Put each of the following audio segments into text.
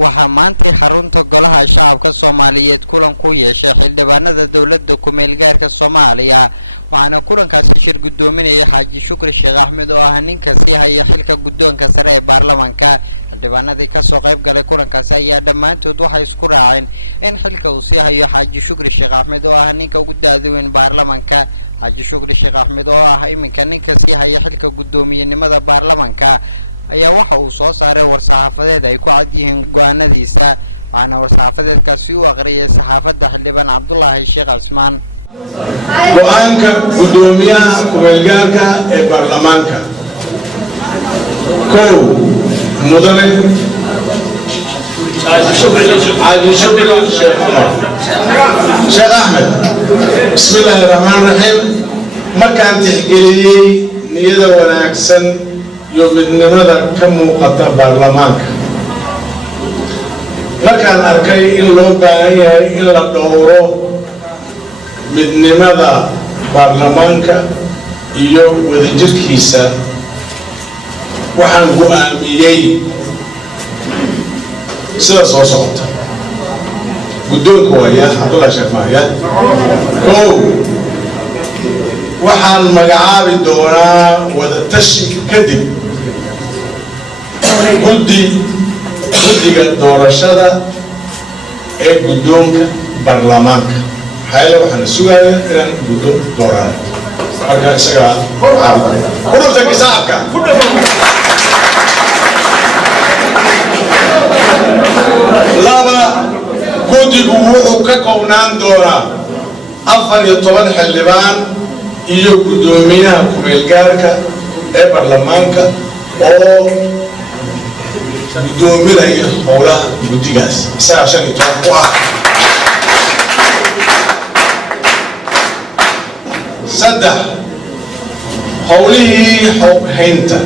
waxaa maanta xarunta golaha shacabka Soomaaliyeed kulan ku yeeshay xildhibaanada dawladda ku-meelgaarka Soomaaliya waxaana kulankaasi shir gudoominaya Xaaji Shukri Sheekh Axmed oo ah ninka sii haya xilka gudoonka sare ee Barlamaanka xildhibaanadii ka soo qayb galay kulankaasi ayaa dhamaantood waxay isku raaceen in xilka uu sii hayo Xaaji Shukri Sheekh Axmed oo ah ninka ugu daadweyn Barlamaanka Xaaji Shukri Sheekh Axmed oo ah iminka ninka sii haya xilka gudoomiyenimada Barlamaanka ayaa waxa uu soo saaray warsaxaafadeed ay ku cad yihiin go'aanadiisa waxaana warsaxaafadeedkaasi u aqriyay saxaafadda xildhibaan Cabdullaahi Sheekh Cismaan go'aanka gudoomiyaha Kmg ee Barlamaanka kow mudane Xaaji Shukri Sheekh Axmed bismillaahi rahmaani rahiim markaan tixgeliyay niyada wanaagsan iyo midnimada ka muuqata Barlamaanka markaan arkay in loo baahan yahay in la dhowro midnimada Barlamaanka iyo wadajirkiisa waxaan go'aamiyay sida soo socota gudoonka waya Cabdullaahi Sheekh Maaya kow waxaan magacaabi doonaa wada tashi kadib guddiga doorashada ee gudoonka Barlamaanka hayla waxaan sugayaa inaan gudoon doorano marka isaga qurubta kisaabka laba guddigu wuxuu ka koobnaan doonaa 14 xildhibaan iyo gudoomiyaha ku-meelgaarka ee Barlamaanka oo gudoominaya howlaha guddigaas isaga 15 ku ah saddex howlihii xoghaynta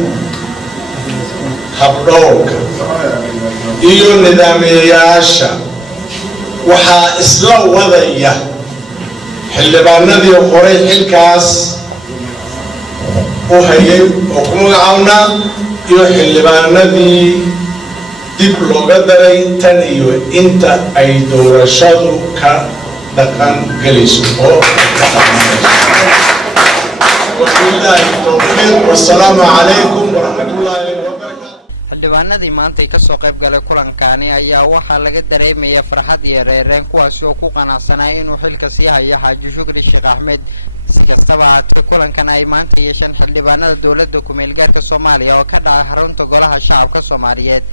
habdhowrka iyo nidaamiyayaasha waxaa isla wadaya xildhibaanadii horay xilkaas u hayay oo ku magacaabnaa iyo xildhibaanadii dib looga daray tan iyo inta ay doorashadu ka dhaqan galayso oo والسلام عليكم ورحمة الله وبركاته xildhibaanadii maanta ka soo qayb galay kulankani ayaa waxaa laga dareemaya farxad iyo reereen kuwaas oo ku qanacsanaa inuu xilka sii hayo Xaaji Shukri Sheekh Axmed si kastaba ha kulankan ay maanta yeesheen xildhibaanada dawladda ku-meelgaarka Soomaaliya oo ka dhacay xarunta golaha shacabka Soomaaliyeed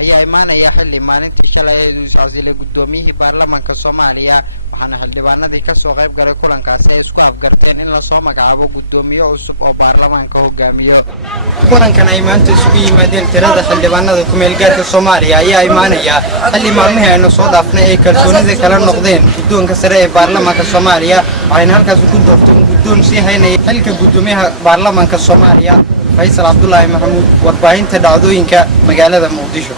ayaa imaanaya xilli maalintii shalay ee uu socday gudoomiyihii Barlamaanka Soomaaliya waxaana xildhibaanadii ka soo qayb galay kulankaasi ay isku afgarteen in la soo magacaabo gudoomiye cusub oo Barlamaanka hogaamiyo kulankan ay maanta isugu yimaadeen tirada xildhibaanada ku-meelgaarka Soomaaliya ayaa imaanaya xilli maalmihii aynu soo dhaafnay ay kalsoonida kala noqdeen gudoonka sare ee Barlamaanka Soomaaliya waxayna halkaas ku doorteen gudoon sii haynaya xilka gudoomiyaha Barlamaanka Soomaaliya Faysal Abdullaahi Maxamuud warbaahinta dhacdooyinka magaalada Muqdisho.